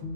Good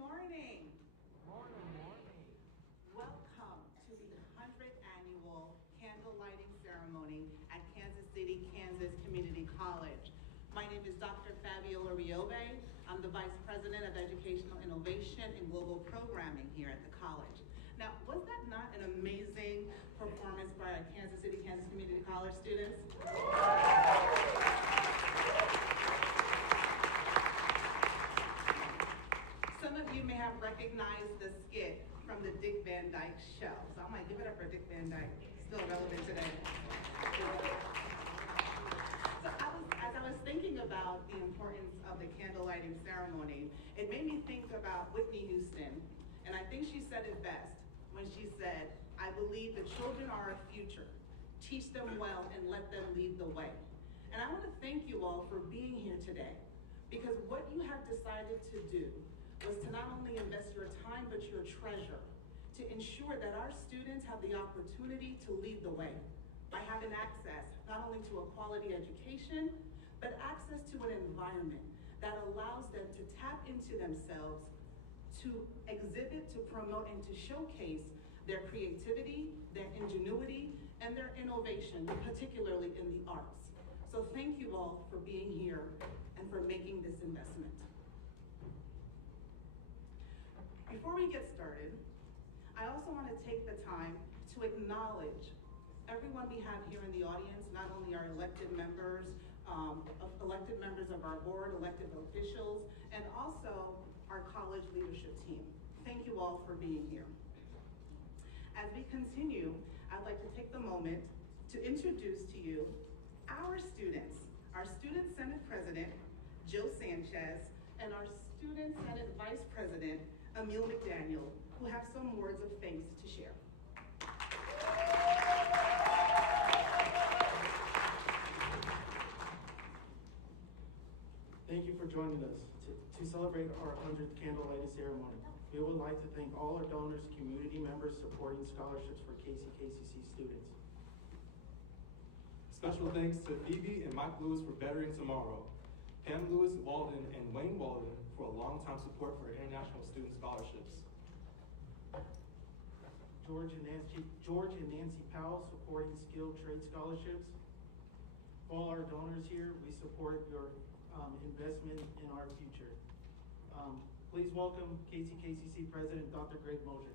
morning. Morning. Welcome to the 100th annual candle lighting ceremony at Kansas City, Kansas Community College. My name is Dr. Fabiola Riobe. I'm the Vice President of Educational Innovation and Global Programming here at the college. Now, was that not an amazing performance by our Kansas City, Kansas Community College students? Some of you may have recognized the skit from the Dick Van Dyke Show. So I'm like, give it up for Dick Van Dyke, still relevant today. So as I was thinking about the importance of the candle lighting ceremony, it made me think about Whitney Houston. And I think she said it best when she said, I believe the children are our future. Teach them well and let them lead the way. And I want to thank you all for being here today, because what you have decided to do was to not only invest your time, but your treasure, to ensure that our students have the opportunity to lead the way. by having access not only to a quality education, but access to an environment that allows them to tap into themselves, to exhibit, to promote, and to showcase their creativity, their ingenuity, and their innovation, particularly in the arts. So thank you all for being here and for making this investment. Before we get started, I also want to take the time to acknowledge everyone we have here in the audience, not only our elected members of our board, elected officials, and also our college leadership team. Thank you all for being here. As we continue, I'd like to take the moment to introduce to you our students, our Student Senate President, Jill Sanchez, and our Student Senate Vice President, Emil McDaniel, who have some words of thanks to share. Thank you for joining us to celebrate our 100th candle lighting ceremony. We would like to thank all our donors, community members supporting scholarships for KCKCC students. Special thanks to Phoebe and Mike Lewis for bettering tomorrow, Pam Lewis Walden and Wayne Walden for a long-time support for international student scholarships. George and Nancy Powell supporting skilled trade scholarships. All our donors here, we support your investment in our future. Please welcome KCKCC President Dr. Greg Mosier.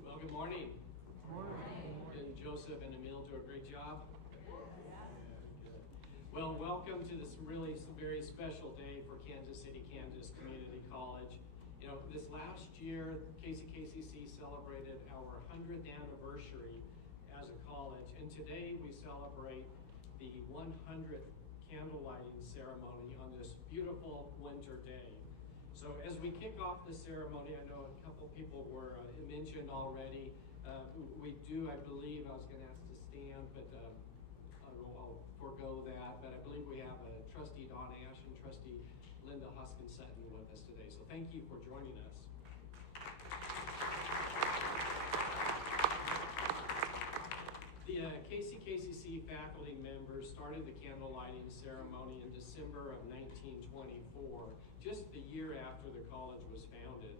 Well, good morning. Didn't Joseph and Emil do a great job? Well, welcome to this really very special day for Kansas City, Kansas Community College. You know, this last year, KCKCC celebrated our 100th anniversary as a college, and today we celebrate the 100th candle lighting ceremony on this beautiful winter day. So as we kick off the ceremony, I know a couple people were mentioned already. We do, I believe, I was going to ask to stand, but I'll forego that. But I believe we have Trustee Don Ash and Trustee Linda Huskin-Sutton with us today. So thank you for joining us. The KCKCC faculty members started the candle lighting ceremony in December of 1924, just the year after the college was founded.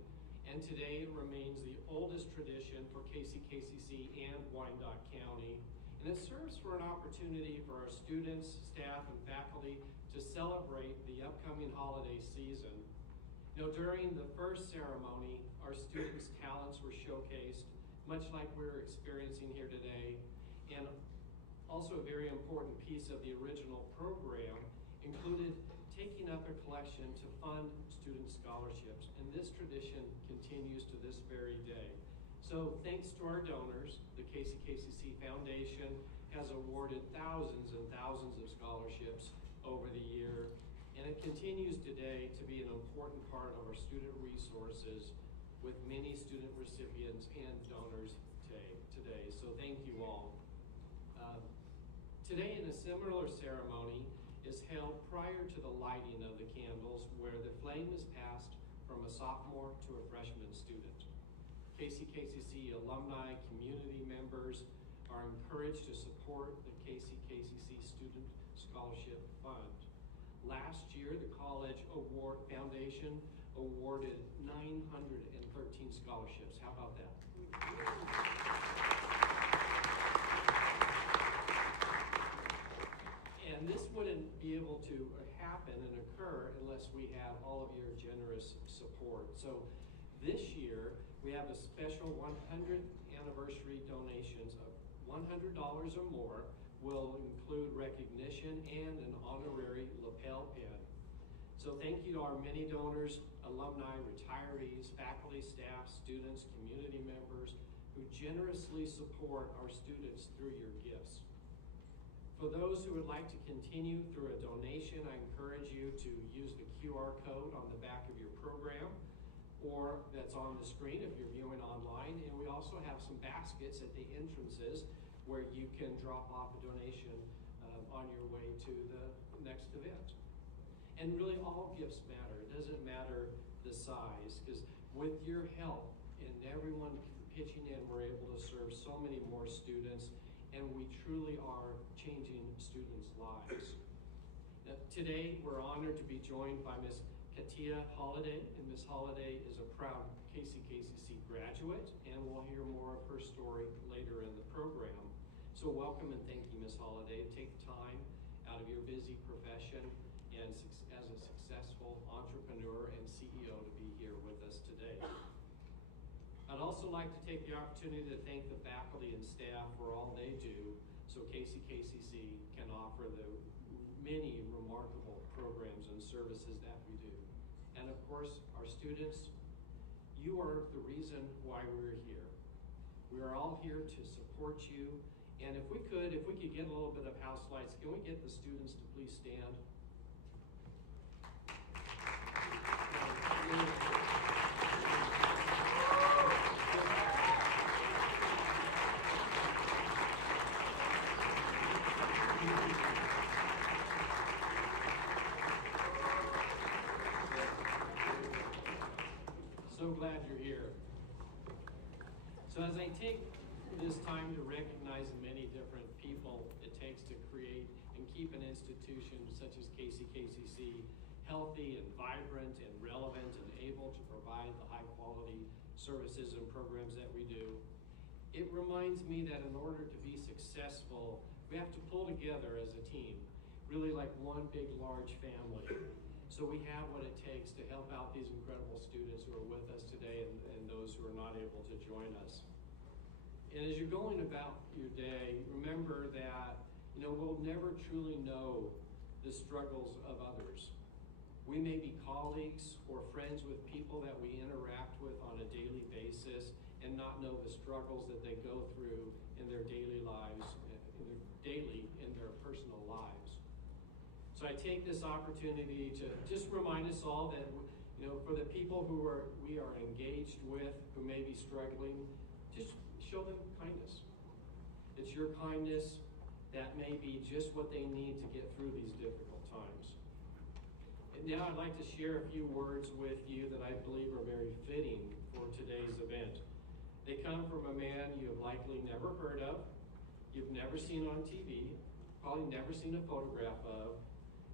And today it remains the oldest tradition for KCKCC and Wyandotte County. And it serves for an opportunity for our students, staff, and faculty to celebrate the upcoming holiday season. You know, during the first ceremony, our students' talents were showcased, much like we're experiencing here today. And also a very important piece of the original program included taking up a collection to fund student scholarships. And this tradition continues to this very day. So thanks to our donors, the KCKCC Foundation has awarded thousands and thousands of scholarships over the year. And it continues today to be an important part of our student resources with many student recipients and donors today. So thank you all. Today, in a similar ceremony, is held prior to the lighting of the candles, where the flame is passed from a sophomore to a freshman student. KCKCC alumni, community members are encouraged to support the KCKCC Student Scholarship Fund. Last year, the College Foundation awarded 913 scholarships. How about that? And this wouldn't be able to happen and occur unless we have all of your generous support. So this year, we have a special 100th anniversary donations of $100 or more will include recognition and an honorary lapel pin. So thank you to our many donors, alumni, retirees, faculty, staff, students, community members who generously support our students through your gifts. For those who would like to continue through a donation, I encourage you to use the QR code on the back of your program, or that's on the screen if you're viewing online. And we also have some baskets at the entrances where you can drop off a donation on your way to the next event. And really all gifts matter. It doesn't matter the size, because with your help and everyone pitching in, we're able to serve so many more students, and we truly are changing students' lives. Now, today, we're honored to be joined by Ms. Katia Holliday, and Ms. Holliday is a proud KCKCC graduate, and we'll hear more of her story later in the program. So welcome and thank you, Ms. Holliday. Take time out of your busy profession and as a successful entrepreneur and CEO to be here with us today. I'd also like to take the opportunity to thank the faculty and staff for all they do so KCKCC can offer the many remarkable programs and services that we do. And of course, our students, you are the reason why we're here. We are all here to support you. And if we could get a little bit of house lights, can we get the students to please stand? So glad you're here. So as I take this time to recognize the many different people it takes to create and keep an institution such as KCKCC healthy and vibrant and relevant and able to provide the high quality services and programs that we do, it reminds me that in order to be successful, we have to pull together as a team, really like one big, large family. So we have what it takes to help out these incredible students who are with us today and those who are not able to join us. And as you're going about your day, remember that, we'll never truly know the struggles of others. We may be colleagues or friends with people that we interact with on a daily basis and not know the struggles that they go through in their daily lives, in their personal lives. So I take this opportunity to just remind us all that, for the people who we are engaged with, who may be struggling, just show them kindness. It's your kindness that may be just what they need to get through these difficult times. And now I'd like to share a few words with you that I believe are very fitting for today's event. They come from a man you have likely never heard of, you've never seen on TV, probably never seen a photograph of.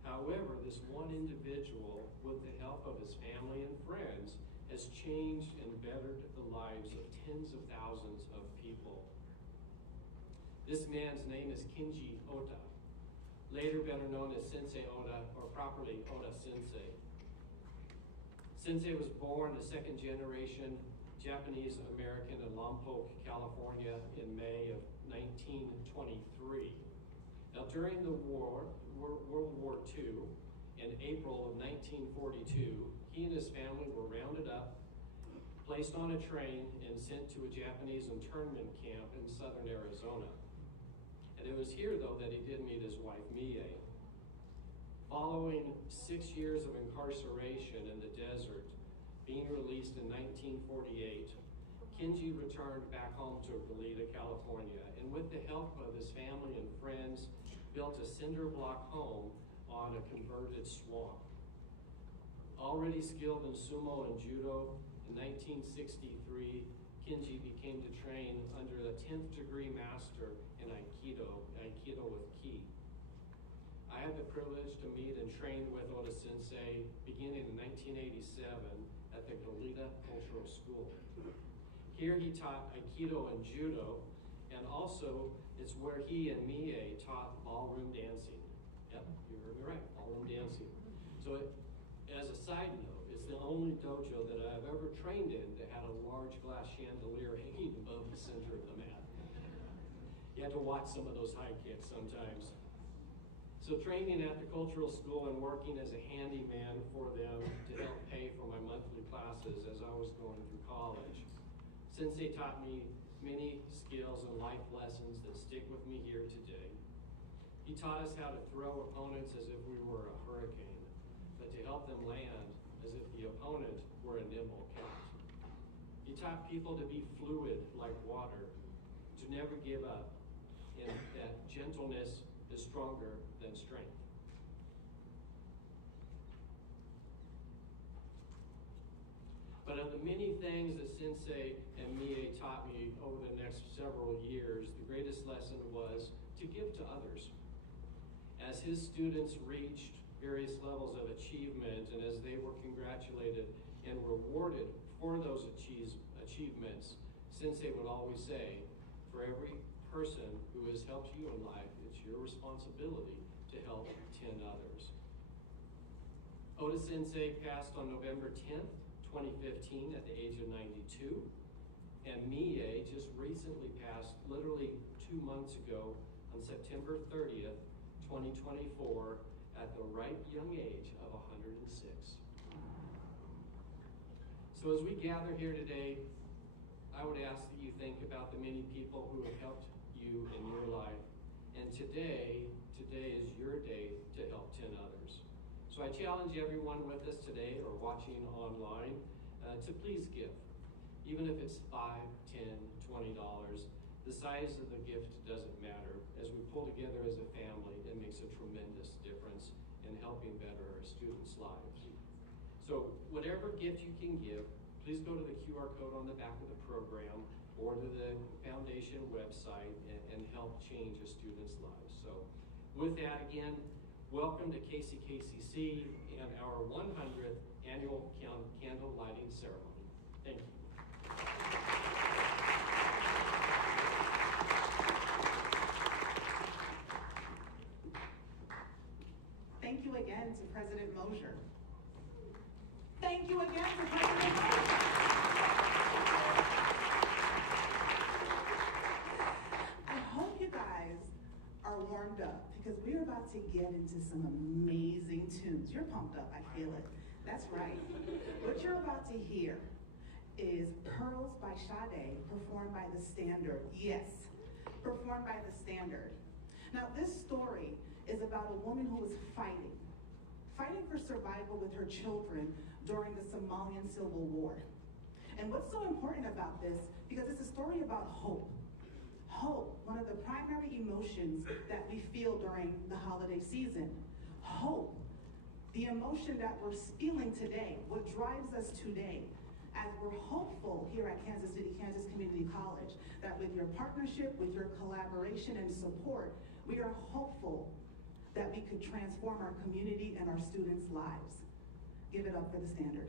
However, this one individual, with the help of his family and friends, has changed and bettered the lives of tens of thousands of people. This man's name is Kinji Ota, later better known as Sensei Ota, or properly Ota Sensei. Sensei was born a second generation Japanese American in Lompoc, California in May of 1923. Now during the World War II, in April of 1942, he and his family were rounded up, placed on a train, and sent to a Japanese internment camp in southern Arizona. And it was here, though, that he did meet his wife, Mie. Following 6 years of incarceration in the desert, being released in 1948, Kinji returned back home to Goleta, California, and with the help of his family and friends, built a cinder block home on a converted swamp. Already skilled in sumo and judo, in 1963, Kinji became to train under a 10th degree master in Aikido with Ki. I had the privilege to meet and train with Ota Sensei beginning in 1987 at the Goleta Cultural School. Here he taught Aikido and Judo, and also it's where he and Mie taught ballroom dancing. Yep, you heard me right, ballroom dancing. So as a side note, it's the only dojo that I've ever trained in that had a large glass chandelier hanging above the center of the mat. You had to watch some of those high kicks sometimes. So training at the cultural school and working as a handyman for them to help pay for my monthly classes as I was going through college. Sensei taught me many skills and life lessons that stick with me here today. He taught us how to throw opponents as if we were a hurricane, but to help them land as if the opponent were a nimble cat. He taught people to be fluid like water, to never give up, and that gentleness is stronger than strength. the many things that Sensei and Mie taught me over the next several years, the greatest lesson was to give to others. As his students reached various levels of achievement and as they were congratulated and rewarded for those achievements, Sensei would always say, for every person who has helped you in life, it's your responsibility to help 10 others. Oda Sensei passed on November 10th, 2015 at the age of 92, and Mie just recently passed, literally 2 months ago, on September 30th, 2024, at the ripe young age of 106. So as we gather here today, I would ask that you think about the many people who have helped you in your life, and today is your day to help 10 others. So I challenge everyone with us today or watching online to please give. Even if it's $5, $10, $20, the size of the gift doesn't matter. As we pull together as a family, it makes a tremendous difference in helping better our students' lives. So whatever gift you can give, please go to the QR code on the back of the program or to the foundation website and help change a student's life. So with that, again, welcome to KCKCC and our 100th annual candle lighting ceremony. Thank you. Thank you again to President Mosier. Thank you again to President Mosier. I hope you guys are warmed up because we're about to get into some amazing tunes. You're pumped up, I feel it. That's right. What you're about to hear is Pearls by Sade, performed by The Standard. Yes, performed by The Standard. Now, this story is about a woman who was fighting for survival with her children during the Somalian Civil War. And what's so important about this, because it's a story about hope. Hope, one of the primary emotions that we feel during the holiday season. Hope, the emotion that we're feeling today, what drives us today, as we're hopeful here at Kansas City, Kansas Community College, that with your partnership, with your collaboration and support, we are hopeful that we could transform our community and our students' lives. Give it up for The Standard.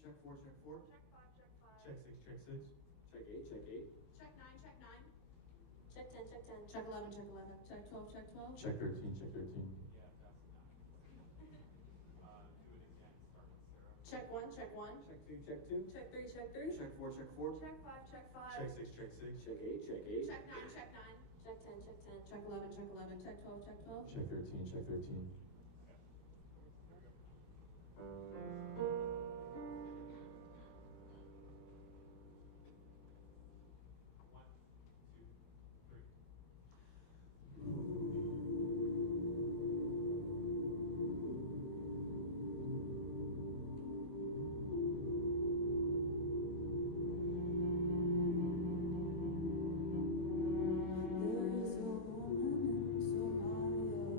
Check 4, check 4. Check 5, check 5. Check 6, check 8. Check 9, check 9. Check 10, check 10. Check 11, check 11. Check 12, check 12. Check 13, check 13. Yeah, that's not. Do it again. Start with Sarah. Check 1, check 1. Check 2, check 2. Check 3, check 3. Check 4, check 4. Check 5, check 5. Check 6, check 6. Check 8, check 8. Check 9, check 9. Check 10, check 10. Check 11, check 11. Check 12, check 12. Check 13, check 13. There is a woman in Somalia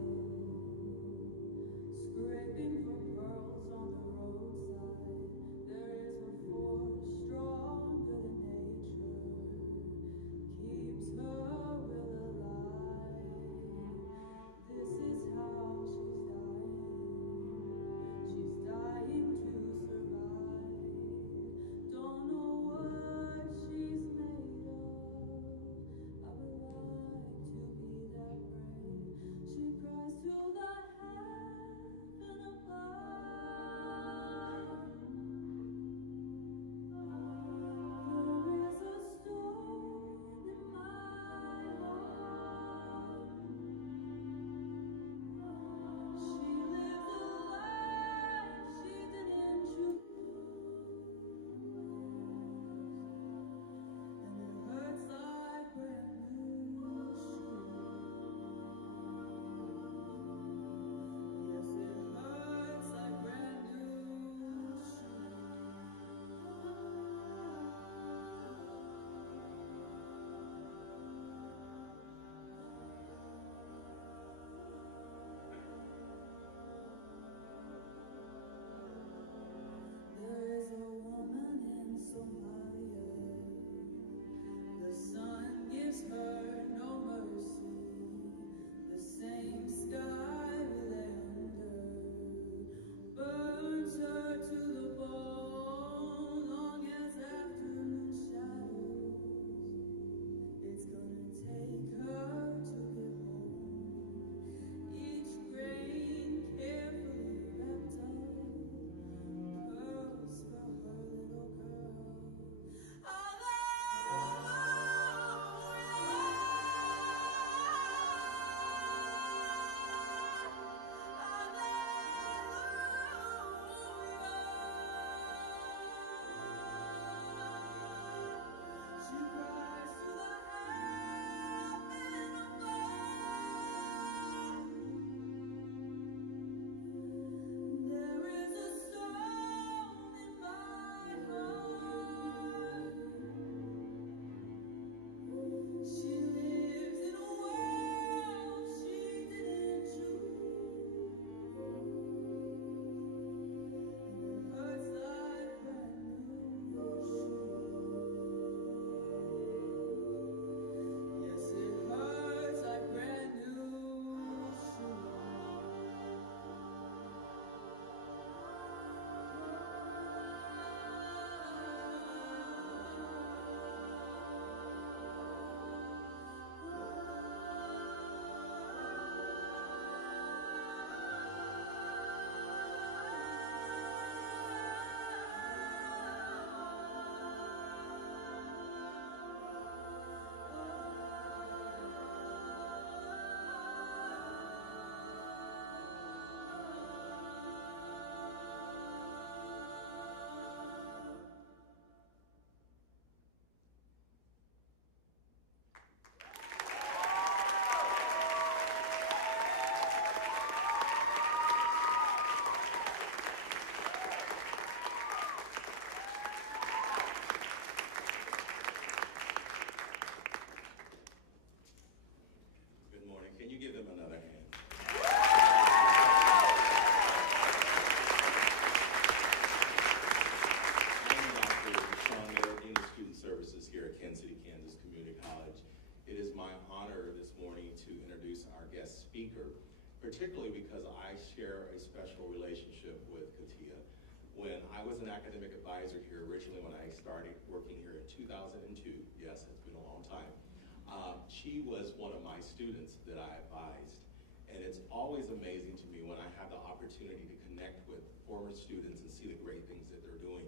She was one of my students that I advised, and it's always amazing to me when I have the opportunity to connect with former students and see the great things that they're doing.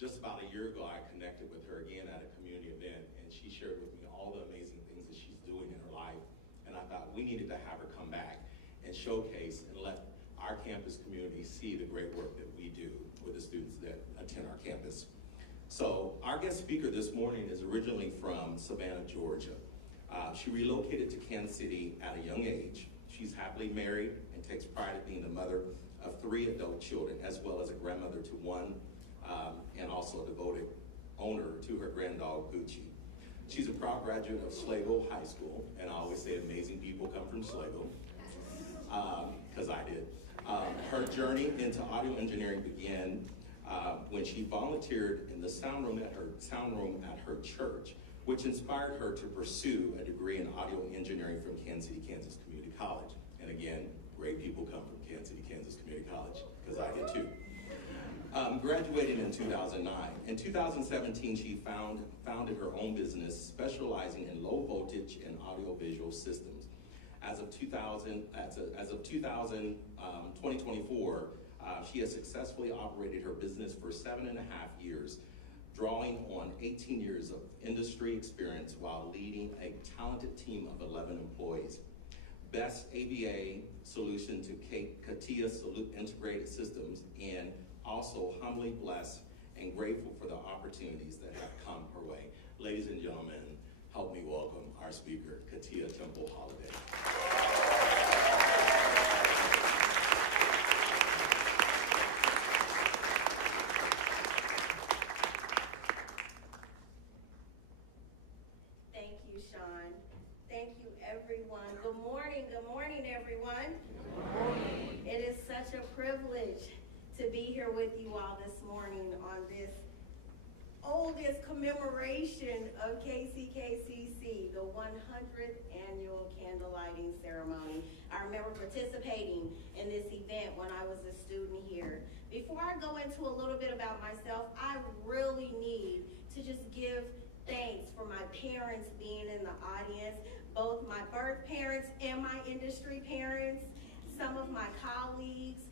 Just about a year ago, I connected with her again at a community event, and she shared with me all the amazing things that she's doing in her life. And I thought we needed to have her come back and showcase and let our campus community see the great work that we do with the students that attend our campus. So our guest speaker this morning is originally from Savannah, Georgia. She relocated to Kansas City at a young age. She's happily married and takes pride in being the mother of 3 adult children, as well as a grandmother to 1, and also a devoted owner to her granddog, Gucci. She's a proud graduate of Slagle High School, and I always say amazing people come from Slagle, because I did. Her journey into audio engineering began when she volunteered in the sound room at her church, which inspired her to pursue a degree in audio engineering from Kansas City, Kansas Community College. And again, great people come from Kansas City, Kansas Community College, because I did too. Graduating in 2009. In 2017, she founded her own business specializing in low voltage and audiovisual systems. As of 2024, she has successfully operated her business for 7.5 years, drawing on 18 years of industry experience while leading a talented team of 11 employees. Best AVA solution to CATIA Integrated Systems, and also humbly blessed and grateful for the opportunities that have come her way. Ladies and gentlemen, help me welcome our speaker, Katia Temple Holiday. Thank you, Sean. Thank you, everyone. Good morning, everyone. Good morning. It is such a privilege to be here with you all this morning on this oldest commemoration of KCKCC, the 100th annual candle lighting ceremony. I remember participating in this event when I was a student here. Before I go into a little bit about myself, I really need to just give thanks for my parents being in the audience, both my birth parents and my industry parents, some of my colleagues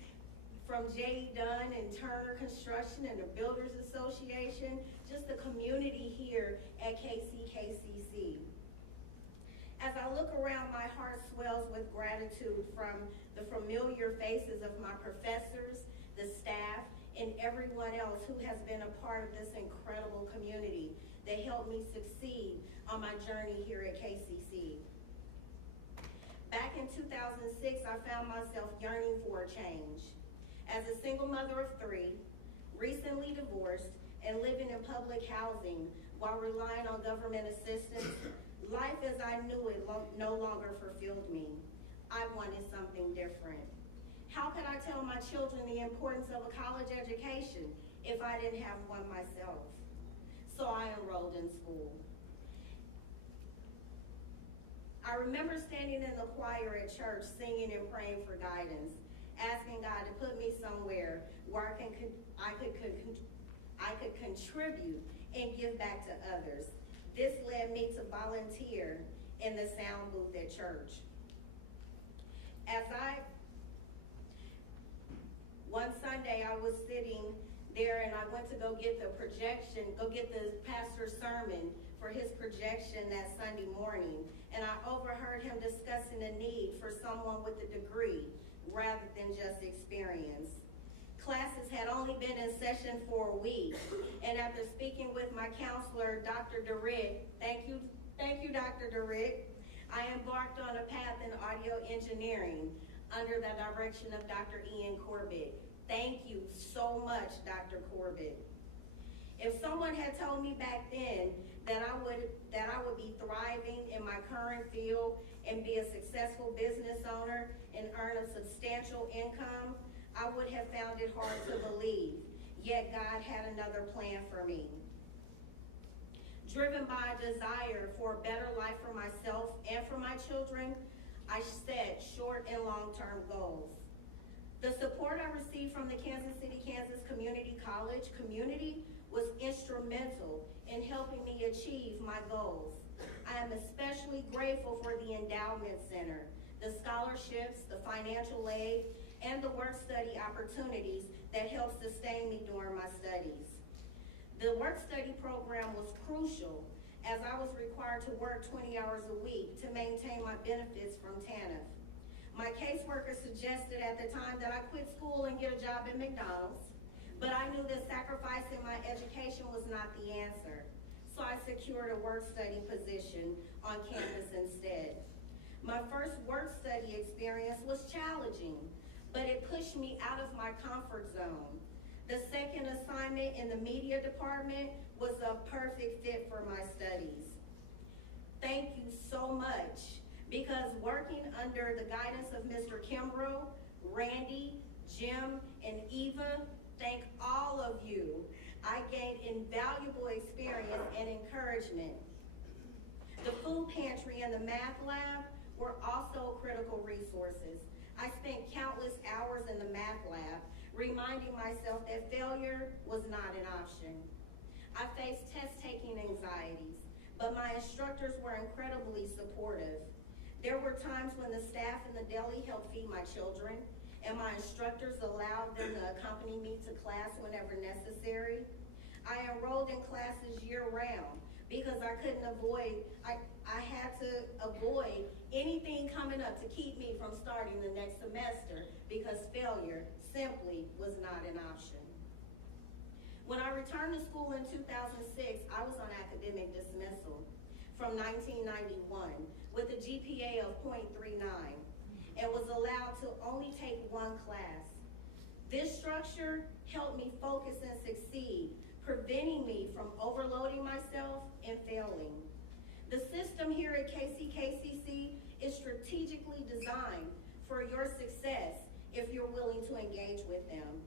from J. Dunn and Turner Construction and the Builders Association, just the community here at KCKCC. As I look around, my heart swells with gratitude from the familiar faces of my professors, the staff, and everyone else who has been a part of this incredible community that helped me succeed on my journey here at KCC. Back in 2006, I found myself yearning for a change. As a single mother of 3, recently divorced, and living in public housing while relying on government assistance, life as I knew it no longer fulfilled me. I wanted something different. How could I tell my children the importance of a college education if I didn't have one myself? So I enrolled in school. I remember standing in the choir at church singing and praying for guidance, asking God to put me somewhere where I could contribute and give back to others. This led me to volunteer in the sound booth at church. One Sunday I was sitting there and I went to go get the pastor's sermon for his projection that Sunday morning, and I overheard him discussing the need for someone with a degree rather than just experience. Classes had only been in session for a week, and after speaking with my counselor, Dr. DeRitt, thank you, Dr. DeRitt, I embarked on a path in audio engineering under the direction of Dr. Ian Corbett. Thank you so much, Dr. Corbett. If someone had told me back then that I would be thriving in my current field and be a successful business owner and earn a substantial income, I would have found it hard to believe. Yet God had another plan for me. Driven by a desire for a better life for myself and for my children, I set short and long-term goals. The support I received from the Kansas City, Kansas Community College community was instrumental in helping me achieve my goals. I am especially grateful for the Endowment Center, the scholarships, the financial aid, and the work-study opportunities that helped sustain me during my studies. The work-study program was crucial as I was required to work 20 hours a week to maintain my benefits from TANF. My caseworker suggested at the time that I quit school and get a job at McDonald's, but I knew that sacrificing my education was not the answer, so I secured a work-study position on campus instead. My first work-study experience was challenging, but it pushed me out of my comfort zone. The second assignment in the media department was a perfect fit for my studies. Thank you so much, because working under the guidance of Mr. Kimbrough, Randy, Jim, and Eva, thank all of you. I gained invaluable experience and encouragement. The food pantry and the math lab were also critical resources. I spent countless hours in the math lab, reminding myself that failure was not an option. I faced test-taking anxieties, but my instructors were incredibly supportive. There were times when the staff in the deli helped feed my children, and my instructors allowed them to accompany me to class whenever necessary. I enrolled in classes year-round because I had to avoid anything coming up to keep me from starting the next semester because failure simply was not an option. When I returned to school in 2006, I was on academic dismissal from 1991 with a GPA of 0.39 and was allowed to only take one class. This structure helped me focus and succeed, preventing me from overloading myself and failing. The system here at KCKCC is strategically designed for your success if you're willing to engage with them.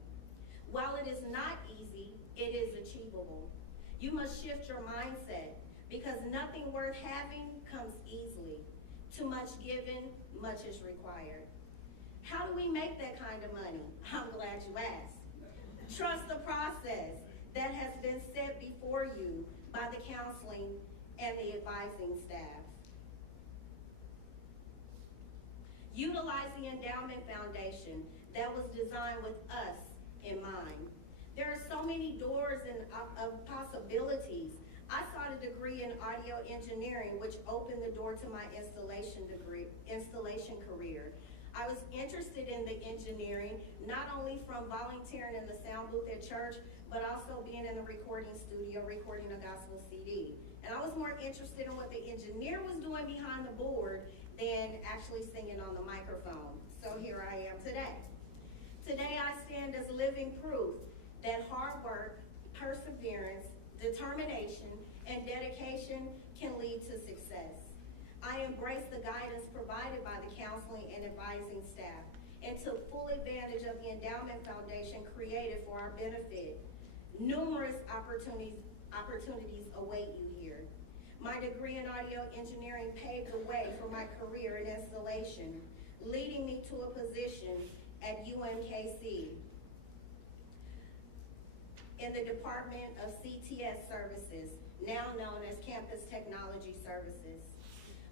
While it is not easy, it is achievable. You must shift your mindset because nothing worth having comes easily. Too much given, much is required. How do we make that kind of money? I'm glad you asked. Trust the process that has been set before you by the counseling and the advising staff. Utilize the Endowment Foundation that was designed with us in mind. There are so many doors and of possibilities. I sought a degree in audio engineering, which opened the door to my installation career. I was interested in the engineering, not only from volunteering in the sound booth at church, but also being in the recording studio, recording a gospel CD. And I was more interested in what the engineer was doing behind the board than actually singing on the microphone. So here I am today. Today I stand as living proof that hard work, perseverance, determination, and dedication can lead to success. I embrace the guidance provided by the counseling and advising staff and took full advantage of the Endowment Foundation created for our benefit. Numerous opportunities await you here. My degree in audio engineering paved the way for my career in installation, leading me to a position at UMKC in the Department of CTS Services, now known as Campus Technology Services.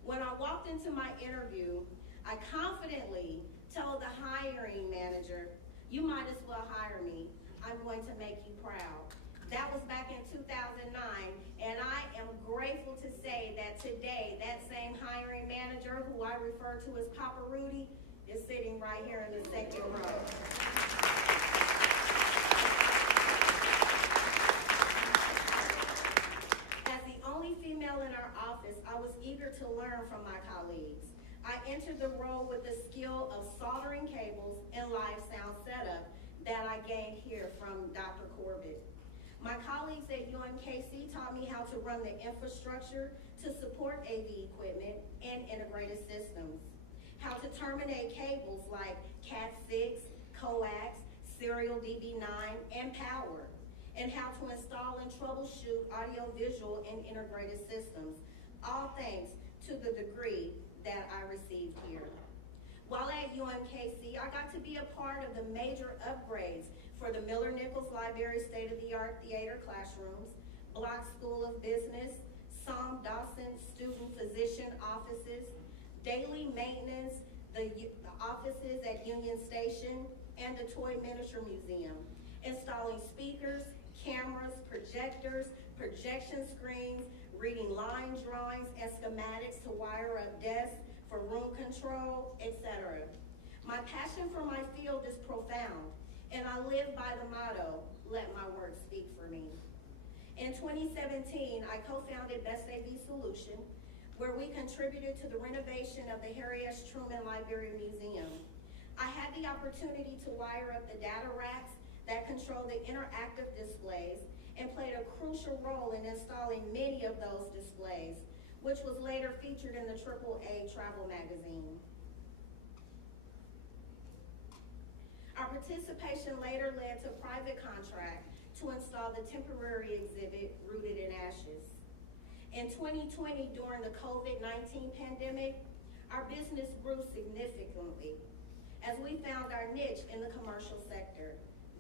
When I walked into my interview, I confidently told the hiring manager, "You might as well hire me. I'm going to make you proud." That was back in 2009, and I am grateful to say that today, that same hiring manager, who I refer to as Papa Rudy, is sitting right here in the second row. As the only female in our office, I was eager to learn from my colleagues. I entered the role with the skill of soldering cables and live sound setup that I gained here from Dr. Corbett. My colleagues at UMKC taught me how to run the infrastructure to support AV equipment and integrated systems, how to terminate cables like Cat6, coax, serial DB9, and power, and how to install and troubleshoot audio-visual and integrated systems, all thanks to the degree that I received here. While at UMKC, I got to be a part of the major upgrades for the Miller-Nichols Library state-of-the-art theater classrooms, Block School of Business, Psalm Dawson Student Physician Offices, daily maintenance, the offices at Union Station, and the Toy Miniature Museum, installing speakers, cameras, projectors, projection screens, reading line drawings and schematics to wire up desks for room control, etc. My passion for my field is profound, and I live by the motto, let my work speak for me. In 2017, I co-founded Best AV Solution, where we contributed to the renovation of the Harry S. Truman Library Museum. I had the opportunity to wire up the data racks that control the interactive displays and played a crucial role in installing many of those displays, which was later featured in the AAA travel magazine. Our participation later led to a private contract to install the temporary exhibit Rooted in Ashes. In 2020, during the COVID-19 pandemic, our business grew significantly as we found our niche in the commercial sector.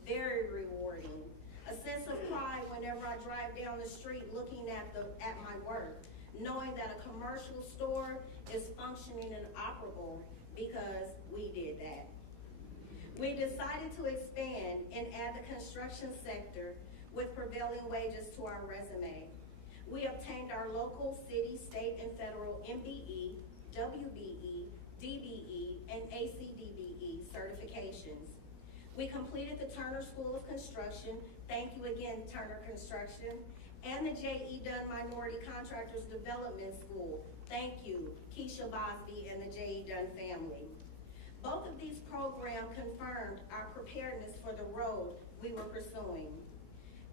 Very rewarding. A sense of pride whenever I drive down the street looking at my work, knowing that a commercial store is functioning and operable because we did that. We decided to expand and add the construction sector with prevailing wages to our resume. We obtained our local, city, state, and federal MBE, WBE, DBE, and ACDBE certifications. We completed the Turner School of Construction, thank you again, Turner Construction, and the J.E. Dunn Minority Contractors Development School, thank you, Keisha Bosby and the J.E. Dunn family. Both of these programs confirmed our preparedness for the road we were pursuing.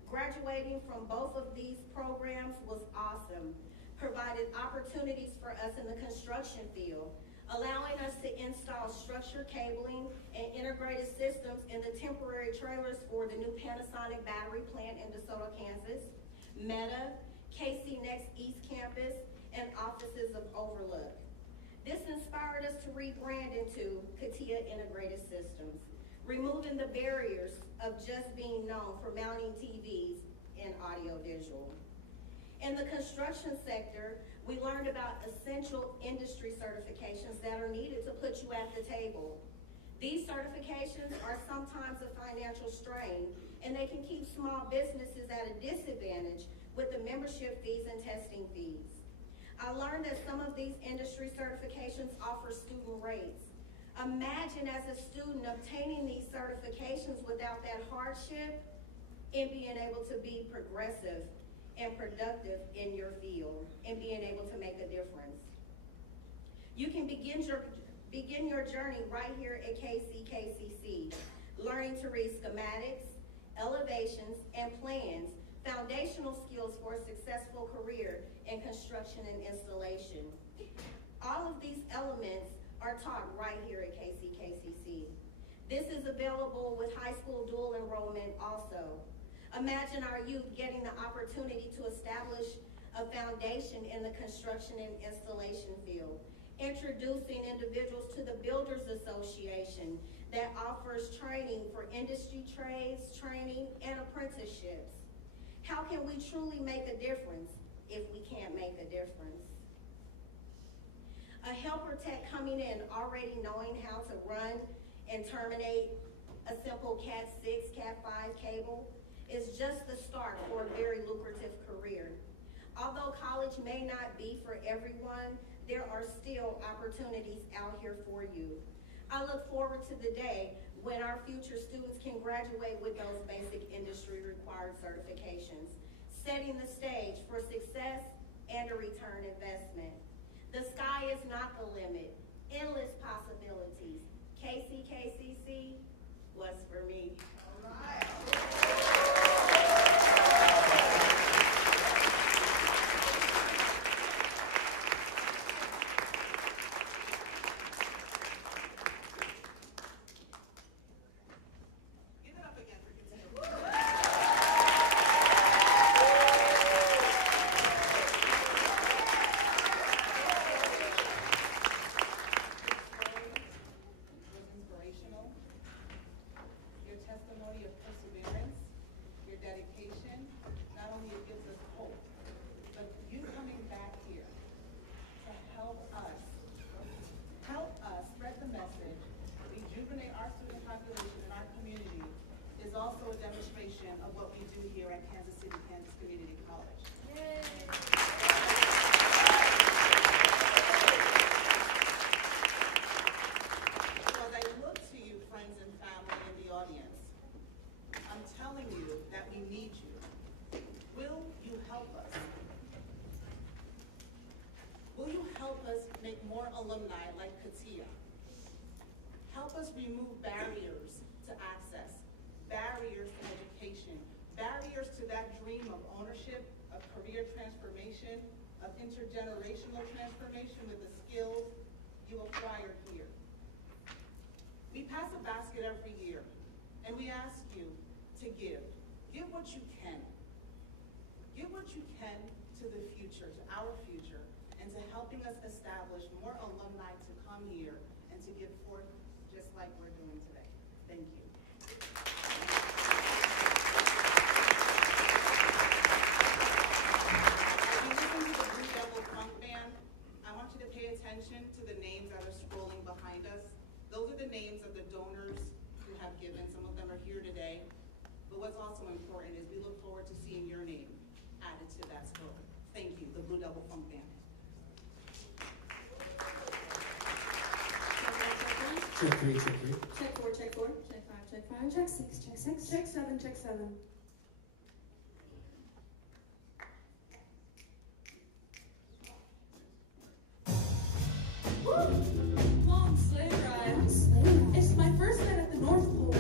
Graduating from both of these programs was awesome, provided opportunities for us in the construction field, allowing us to install structured cabling and integrated systems in the temporary trailers for the new Panasonic battery plant in DeSoto, Kansas, Meta, KC Next East Campus, and offices of Overlook. This inspired us to rebrand into CATIA Integrated Systems, removing the barriers of just being known for mounting TVs and audiovisual. In the construction sector, we learned about essential industry certifications that are needed to put you at the table. These certifications are sometimes a financial strain, and they can keep small businesses at a disadvantage with the membership fees and testing fees. I learned that some of these industry certifications offer student rates. Imagine as a student obtaining these certifications without that hardship and being able to be progressive and productive in your field and being able to make a difference. You can begin your journey right here at KCKCC, learning to read schematics, elevations, and plans, foundational skills for a successful career in construction and installation. All of these elements are taught right here at KCKCC. This is available with high school dual enrollment also. Imagine our youth getting the opportunity to establish a foundation in the construction and installation field, introducing individuals to the Builders Association that offers training for industry trades, training, and apprenticeships. How can we truly make a difference if we can't make a difference? A helper tech coming in already knowing how to run and terminate a simple Cat 6, Cat 5 cable is just the start for a very lucrative career. Although college may not be for everyone, there are still opportunities out here for you. I look forward to the day when our future students can graduate with those basic industry required certifications, setting the stage for success and a return investment. The sky is not the limit. Endless possibilities. KCKCC was for me. All right. Testimony of perseverance passion of what we do here at Kansas City, Kansas Community College. So as I look to you, friends and family in the audience, I'm telling you that we need you. Will you help us? Will you help us make more alumni like Katia? Help us remove barriers to access, barriers to education, barriers to that dream of ownership, of career transformation, of intergenerational transformation with the skills you acquire here. We pass a basket every year, and we ask you to give. Give what you can. Give what you can to the future, to our future, and to helping us establish more alumni to come here and to give forth just like we're doing today. Thank you. As you listen to the Blue Devil Funk Band, I want you to pay attention to the names that are scrolling behind us. Those are the names of the donors who have given. Some of them are here today. But what's also important is we look forward to seeing your name added to that scroll. Thank you, the Blue Devil Funk Band. Check 3, check 3. Check 4, check 4. Check 5, check 5. Check 6, check 6. Check 7, check 7. Woo! Long sleigh ride. It's my first night at the North Pole.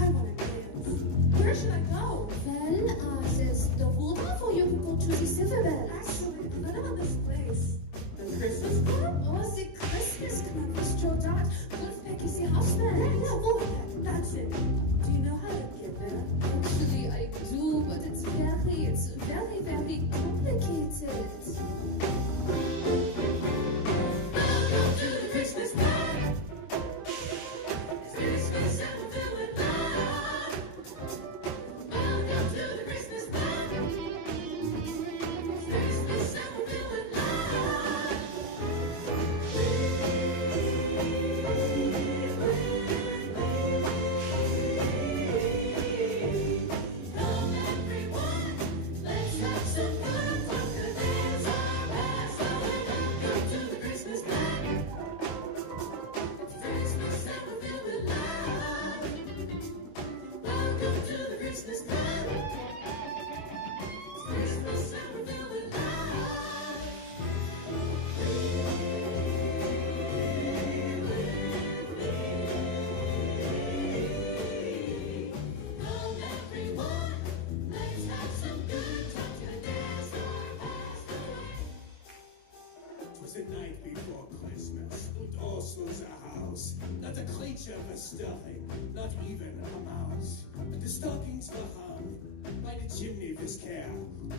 I want to dance. Where should I go? Well, there's the Waldorf, or you can go to the Silverbell. Actually, I don't know this place. The Christmas Club? Oh, the Christmas Club is Joe Dot. Wolfpack is the husband. Yeah, Wolfpack. That's it. Do you know how to get there? Actually, I do, but it's very, very complicated. Welcome to the Christmas Club. It's Christmas and we'll do it loud. Welcome to the Christmas Club. It's Christmas and we'll do it loud. Come everyone, let's have some fun. Talk to dance our past. Welcome to the Christmas Club. It's Christmas and we'll do it loud. Welcome to the Christmas Club. It's Christmas and we'll do it loud. Come everyone, let's have some good time to dance our past away. 'Twas the night before Christmas, und us was a house, not a creature was stirring, not even a mouse. But the stockings were hung by the chimney was care,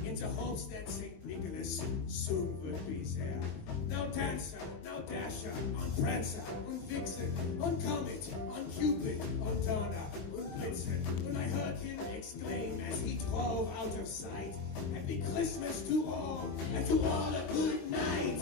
into hopes that St. Nicholas soon would be there. No dancer, no dasher, on Prancer, on Vixen, on Comet, on Cupid, on Donner, on Blitzen. When I heard him exclaim as he drove out of sight, Happy Christmas to all, and to all a good night.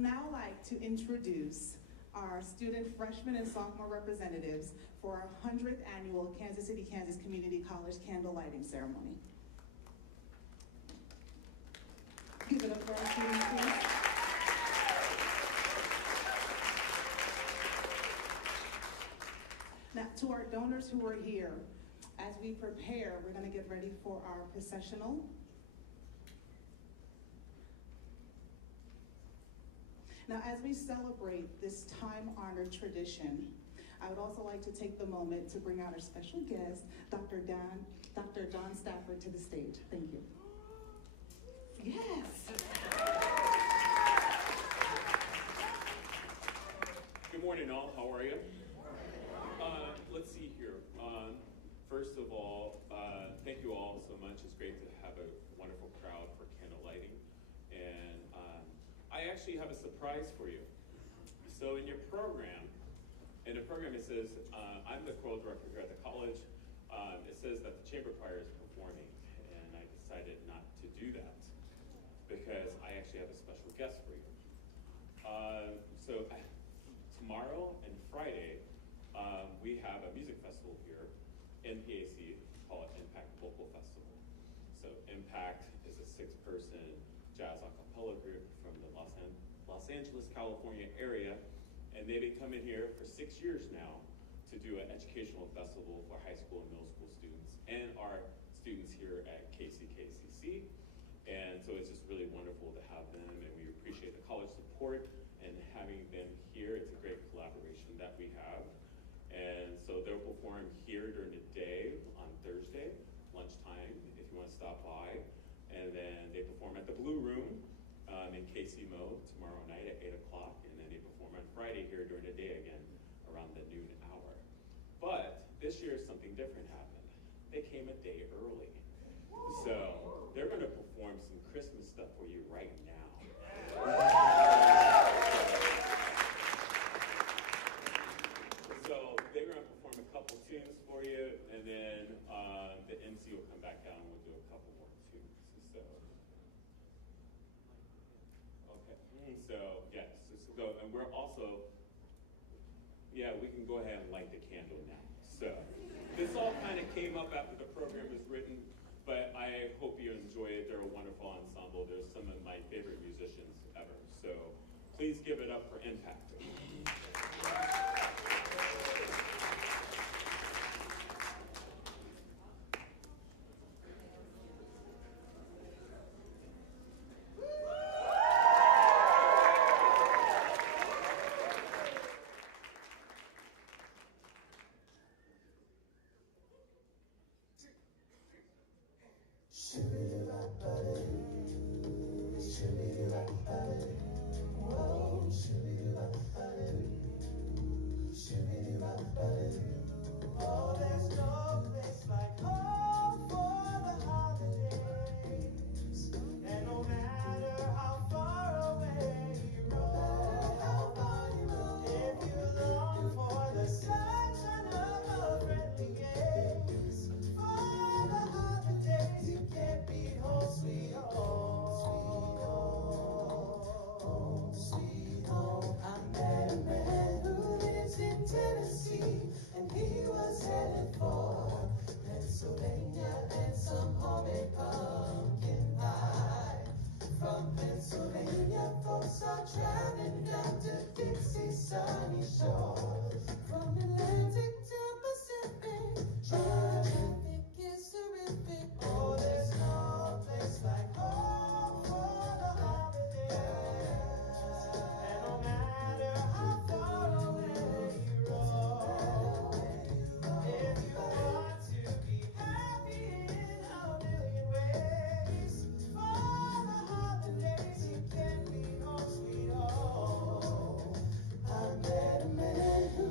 now like to introduce our student freshman and sophomore representatives for our 100th annual Kansas City, Kansas Community College candle lighting ceremony. Give it up for our students, please. Now, to our donors who are here, as we prepare, we're going to get ready for our processional. Now, as we celebrate this time-honored tradition, I would also like to take the moment to bring out our special guest, Dr. Don Stafford, to the stage. Thank you. Yes. Good morning, all. How are you? Let's see here. First of all, thank you all so much. It's great to have a wonderful crowd for candle lighting. And I actually have a surprise for you. So in your program, in the program it says, I'm the choral director here at the college. It says that the chamber choir is performing, and I decided not to do that because I actually have a special guest for you. So tomorrow and Friday, we have a music festival here in PAC, called Impact Vocal Festival. So Impact is a 6-person jazz a cappella group from the Los Angeles, California area, and they've been coming here for 6 years now to do an educational festival for high school and middle school students and our students here at KCKCC. And so it's just really wonderful to have them, and we appreciate the college support and having them here. It's a great collaboration that we have. And so they'll perform here during the day on Thursday, lunchtime, if you want to stop by. And then they perform at the Blue Room in KCMO tomorrow night at 8 o'clock. And then they perform on Friday here during the day again around the noon hour. But this year something different happened. They came a day early. So they're going to perform some Christmas stuff for you right now. So they're going to perform a couple tunes for you, and then the MC will come back down and we'll do a couple more tunes. So, okay. So yes, so and we're also, yeah, we can go ahead and light the candle now. So this all kind of came up after the program was written, but I hope you enjoy it. They're a wonderful ensemble. They're some of my favorite musicians ever. So please give it up for Impact. Oh, there's no place like home for the holidays. And no matter how far away you roam, if you long for the sunshine of a friendly gaze, for the holidays you can't beat home, sweet home, sweet home. I met a man who lives in Tennessee, and he was headed for Pennsylvania and some homemade pumpkin pie. From Pennsylvania, folks are traveling down to Dixie's sunny shore. From Atlantic to Pacific, traffic is terrific. Oh, there's no place like home for the holidays. And no matter how far away you roam, if you want to be happy in a million ways, for the holidays you can be home, sweet home. I met a man who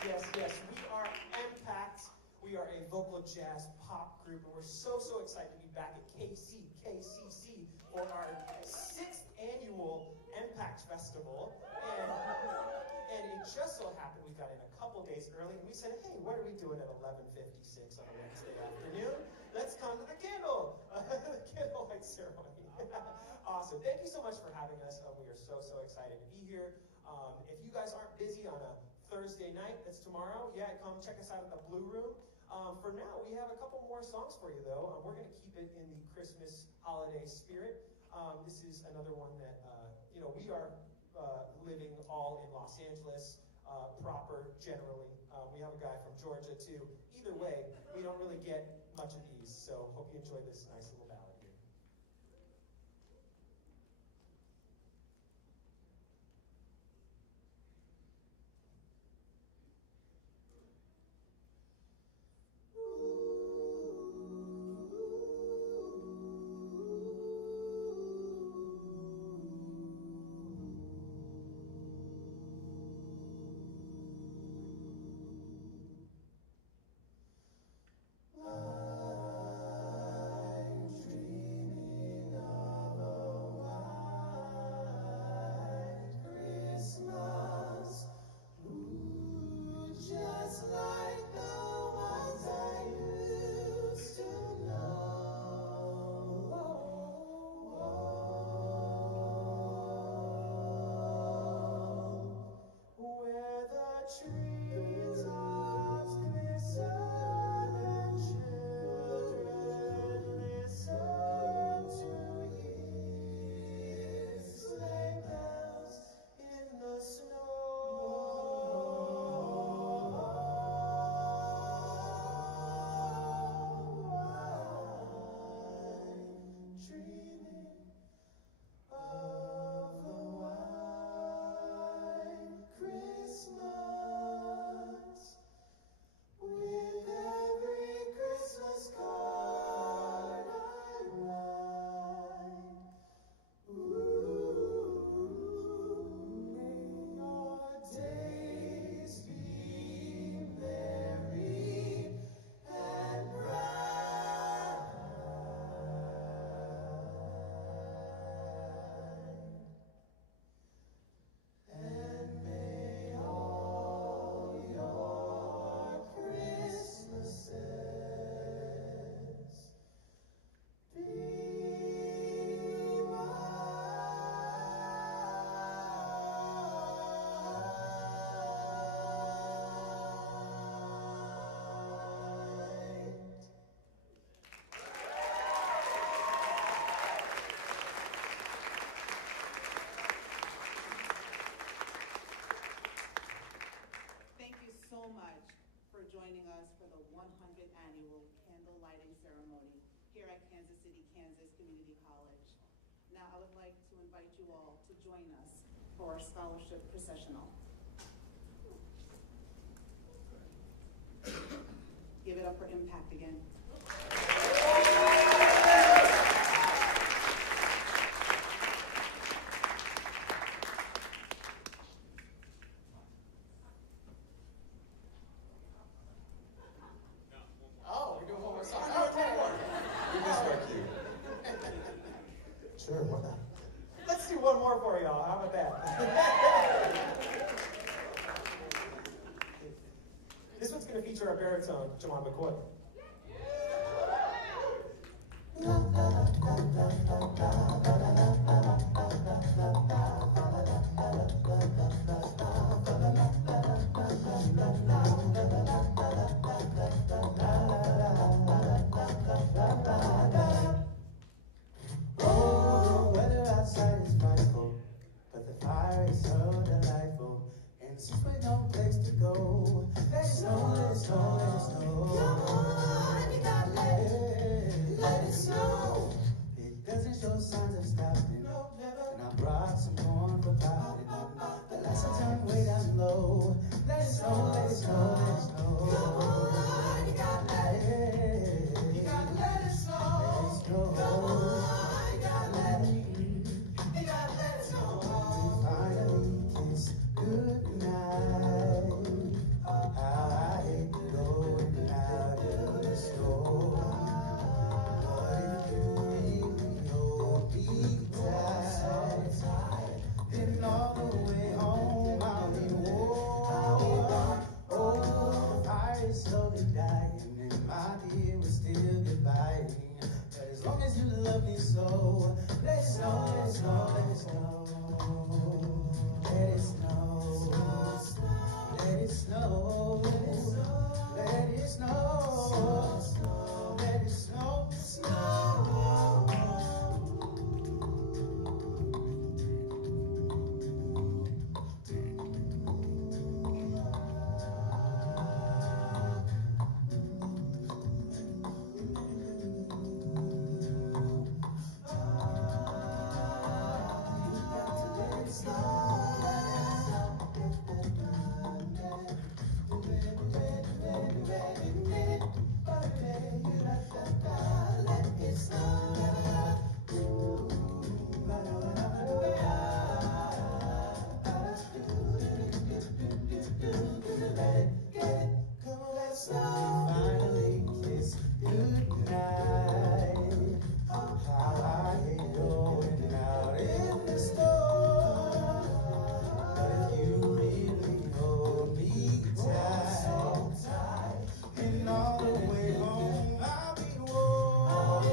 Yes. We are Impact. We are a vocal jazz pop group, and we're so excited to be back at KCKCC for our 6th annual Impact Festival. And it just so happened we got in a couple days early, and we said, hey, what are we doing at 11:56 on a Wednesday afternoon? Let's come to the candlelight ceremony. Awesome. Thank you so much for having us. We are so excited to be here. If you guys aren't busy on a Thursday night, that's tomorrow, yeah, come check us out at the Blue Room. For now, we have a couple more songs for you, though. We're going to keep it in the Christmas holiday spirit. This is another one that, we are living all in Los Angeles proper, generally. We have a guy from Georgia, too. Either way, we don't really get much of these, so hope you enjoy this nice little ballad here. Joining us for the 100th annual candle lighting ceremony here at Kansas City, Kansas Community College. Now I would like to invite you all to join us for our scholarship processional. Give it up for Impact again. Sure, why not? Let's do one more for y'all. How about that? This one's going to feature our baritone, Jawan McCoy. Oh, weather outside is frightful, but the fire is so delightful. And since we no place to go, let it snow, let it snow, let it snow. Come on, you gotta let it snow. It doesn't show signs of stopping. No, never. And I brought some corn for popping. The lights are turned way down low. Let it snow, let it snow, let it snow. Come on, you gotta let it snow. Let it snow. Come on. Finally kiss goodnight. Come on, let's finally kiss goodnight. How I hate going out in the storm. But if you really hold me tight, and all the way home I'll be warm.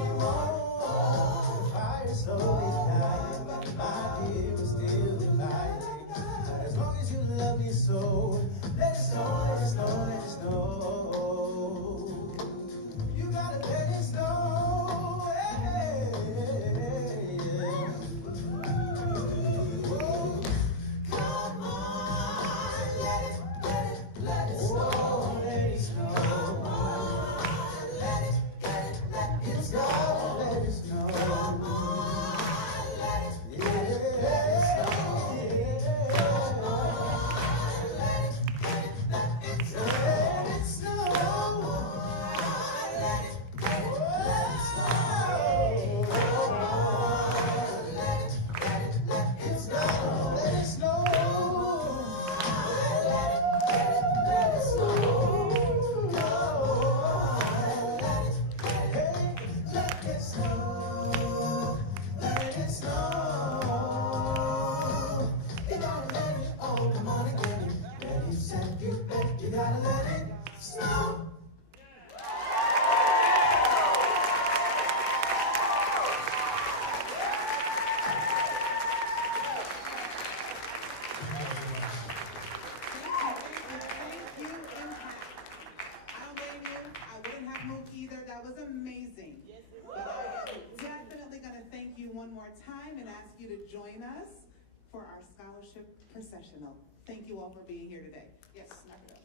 The fire slowly dying, my dear, we're still divided. But as long as you love me so, let it snow, let it snow, let it snow. You gotta let it snow. Hey, oh, come on, let it snow, let it snow. Come on, let it snow, let it snow. Come on, let it snow. Come on, let it snow. Let it snow. You gotta let it snow. Thank you, Impact. I don't blame you. I wouldn't have moved either. That was amazing. But I am definitely going to thank you one more time and ask you to join us for our scholarship processional. Thank you all for being here today. Yes, knock it up.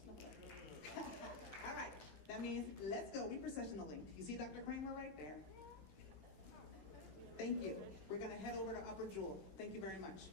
All right. That means let's go. We processionaling. You see Dr. Kramer right there? Thank you. We're going to head over to Upper Jewel. Thank you very much.